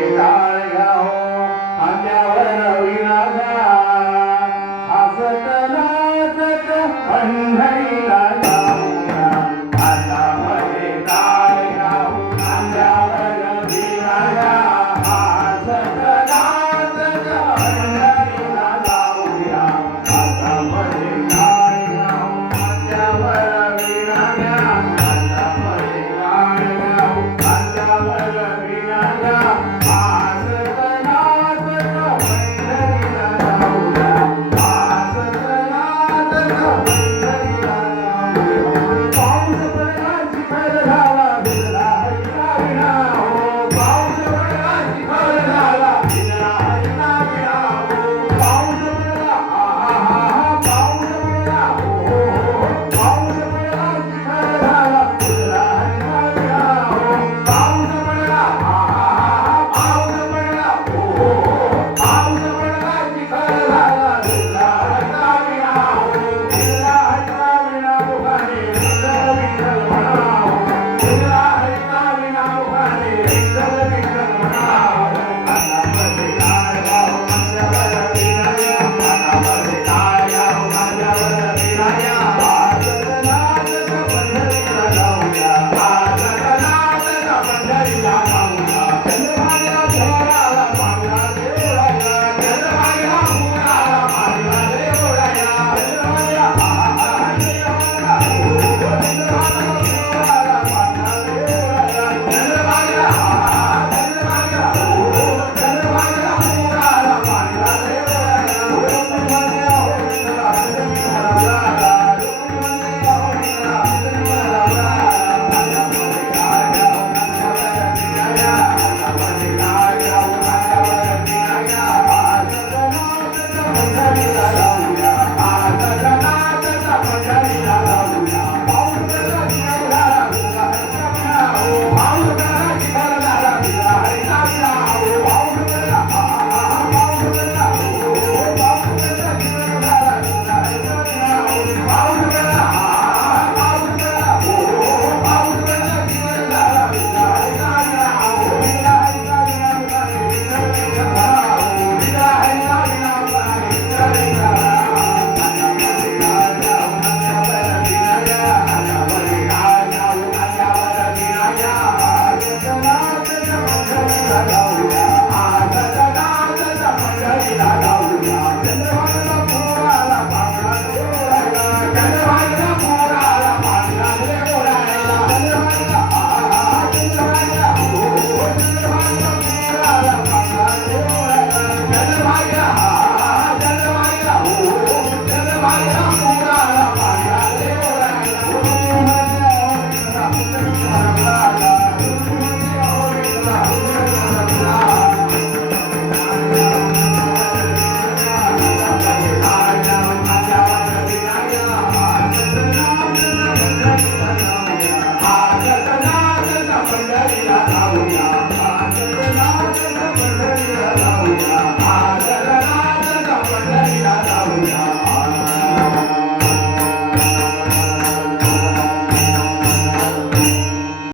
Navidad. Vaya. Bye.